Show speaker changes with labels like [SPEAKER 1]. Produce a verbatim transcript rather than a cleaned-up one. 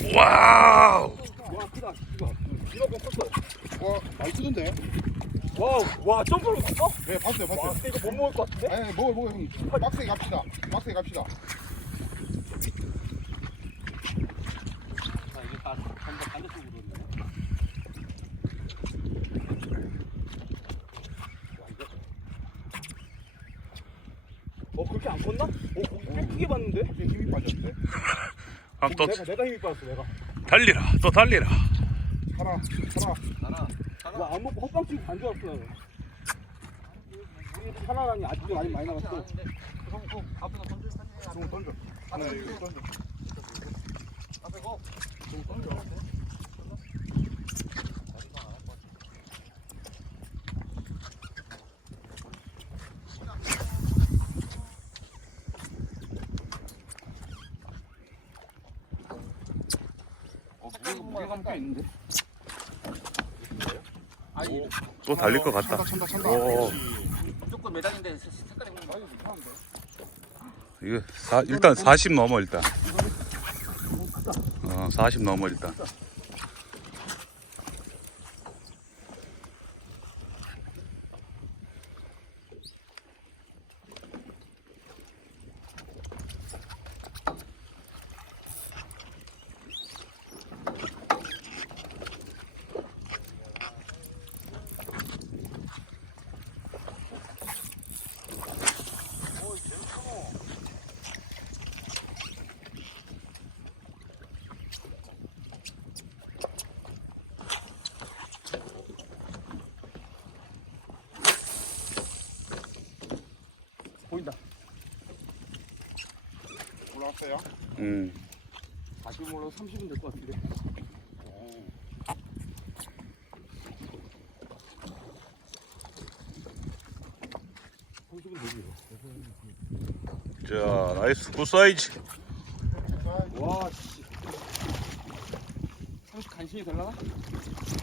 [SPEAKER 1] 와우.
[SPEAKER 2] 와 크다 이거 이거 컸어.
[SPEAKER 3] 와, 많이 쓰던데?
[SPEAKER 2] 와우 와 점프를 컸어?
[SPEAKER 3] 네, 봤어요,
[SPEAKER 2] 와
[SPEAKER 3] 봤어요.
[SPEAKER 2] 근데 이거 못 먹을 것 같은데?
[SPEAKER 3] 네, 먹어, 먹어, 형. 빡세게 갑시다. 빡세게 갑시다.
[SPEAKER 2] 아 이게 다 전부 반대쪽으로 오네. 어 그렇게 안 컸나? 어 고기 꽤 크게 봤는데?
[SPEAKER 3] 이제 힘이 빠졌는데?
[SPEAKER 1] 아, 또
[SPEAKER 2] 내가 내가 힘이 빠졌어 내가.
[SPEAKER 1] 달리라. 또 달리라.
[SPEAKER 3] 살아, 살아.
[SPEAKER 2] 나나 와안 먹고 헛방 치고 간 줄 알았어. 우리 애들 살아나니 아직도 많이 많이 남았어.
[SPEAKER 3] 좀 던져. 하나, 이거 던져. 앞에 거. 좀 던져. 어, 무게감 꽤 있는데?
[SPEAKER 2] 아니
[SPEAKER 1] 또 달릴 것 같다.
[SPEAKER 3] 찬다, 찬다, 찬다.
[SPEAKER 1] 오.
[SPEAKER 2] 무조건 메달인데 색깔이 보면
[SPEAKER 3] 아유, 이상한데?
[SPEAKER 1] 이거 사, 일단 사십 넘어 일단. 어, 사십 넘어 일단.
[SPEAKER 2] 보인다.
[SPEAKER 3] 올라왔어요?
[SPEAKER 1] 음.
[SPEAKER 2] 사십 몰라 삼십은 될 것 같은데. 삼십은 되지.
[SPEAKER 1] 자, 나이스 굿 사이즈.
[SPEAKER 2] 와 씨. 삼십 간신히 될라나?